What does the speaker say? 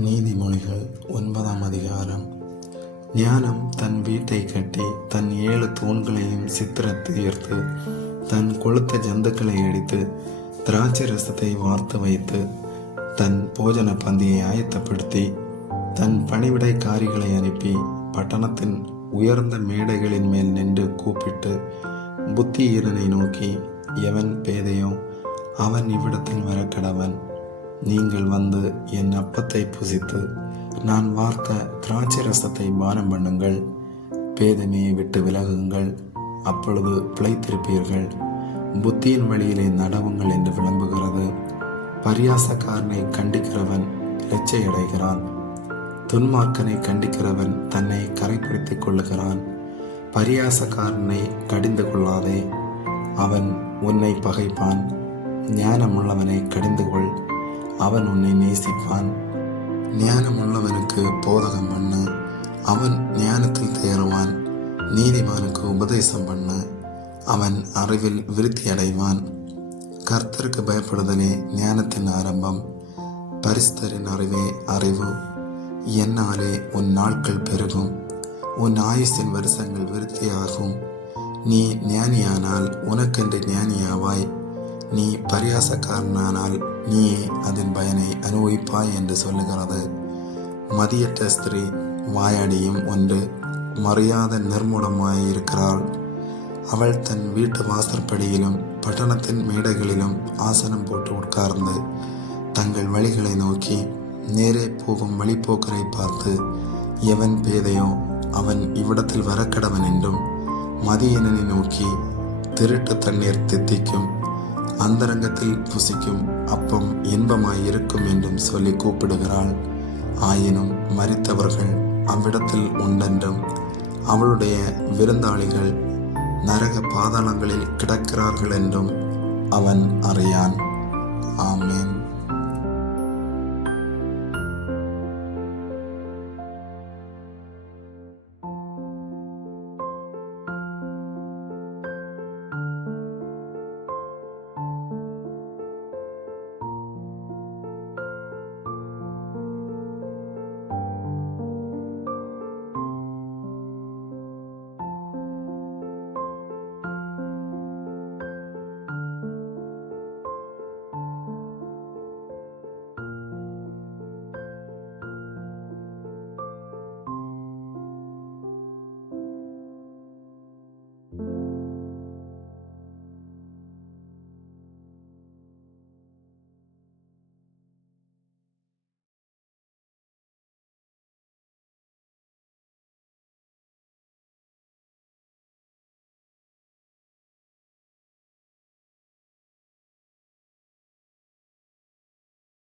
நீதிமொழிகள் ஒன்பதாம் அதிகாரம். ஞானம் தன் வீட்டை கட்டி தன் ஏழு தூண்களையும் சித்திரத்தீர்த்து தன் கொளுத்த ஜந்துக்களை அடித்து திராட்சை ரசத்தை வார்த்து வைத்து தன் போஜன பந்தியை ஆயத்தப்படுத்தி தன் பணிவிடைக்காரிகளை அனுப்பி பட்டணத்தின் உயர்ந்த மேடைகளின் மேல் நின்று கூப்பிட்டு புத்தியீரனை நோக்கி எவன் பேதையோ அவன் இவ்விடத்தில் வரக்கடவன். நீங்கள் வந்து என் அப்பத்தை புசித்து நான் வார்த்த திராட்சை ரசத்தை பானம் பண்ணுங்கள். பேதமையை விட்டு விலகுங்கள். அப்பொழுது பிழைத்திருப்பீர்கள். புத்தியின் வழியிலே நடவுங்கள் என்று விளம்புகிறது. பரியாசக்காரனை கண்டிக்கிறவன் இலச்சையடைகிறான் துன்மார்க்கனை கண்டிக்கிறவன் தன்னை கரைப்படுத்திக் கொள்ளுகிறான். பரியாசக்காரனை கடிந்து கொள்ளாதே. அவன் உன்னை பகைப்பான். ஞானமுள்ளவனை கடிந்து கொள் அவன் உன்னை நேசிப்பான். ஞானம் உள்ளவனுக்கு போதகம் பண்ணு. அவன் ஞானத்தில் தேறுவான். நீதிமானுக்கு உபதேசம் பண்ணு. அவன் அறிவில் விருத்தி அடைவான். கர்த்தருக்கு பயப்படுதலே ஞானத்தின் ஆரம்பம். பரிஸ்தரின் அறிவே அறிவு. என்னாலே உன் நாட்கள் பெருகும். உன் ஆயுசின் வருஷங்கள் விருத்தியாகும். நீ ஞானியானால் உனக்கென்று ஞானியாவாய். நீ பரியாசக்காரனானால் நீயே அதன் பயனை அனுபவிப்பாய் என்று சொல்லுகிறது. மதியற்ற ஸ்திரீ வாயாடியும் ஒன்று மறியாத நிர்மூலமாயிருக்கிறாள். அவள் தன் வீட்டு வாசற்படியிலும் பட்டணத்தின் மேடைகளிலும் ஆசனம் போட்டு உட்கார்ந்து தங்கள் வழிகளை நோக்கி நேரே போகும் வழிப்போக்கரை பார்த்து எவன் பேதையோ அவன் இவ்விடத்தில் வரக்கடவன் என்றும் மதியனனை நோக்கி திருட்டு தண்ணீர் தித்திக்கும் அந்தரங்கத்தில் புசிக்கும் அப்பம் இன்பமாயிருக்கும் என்றும் சொல்லி கூப்பிடுகிறாள். ஆயினும் மறித்தவர்கள் அவ்விடத்தில் உண்டென்றும் அவளுடைய விருந்தாளிகள் நரக பாதாளங்களில் கிடக்கிறார்கள் என்றும் அவன் அறியான். ஆமேன்.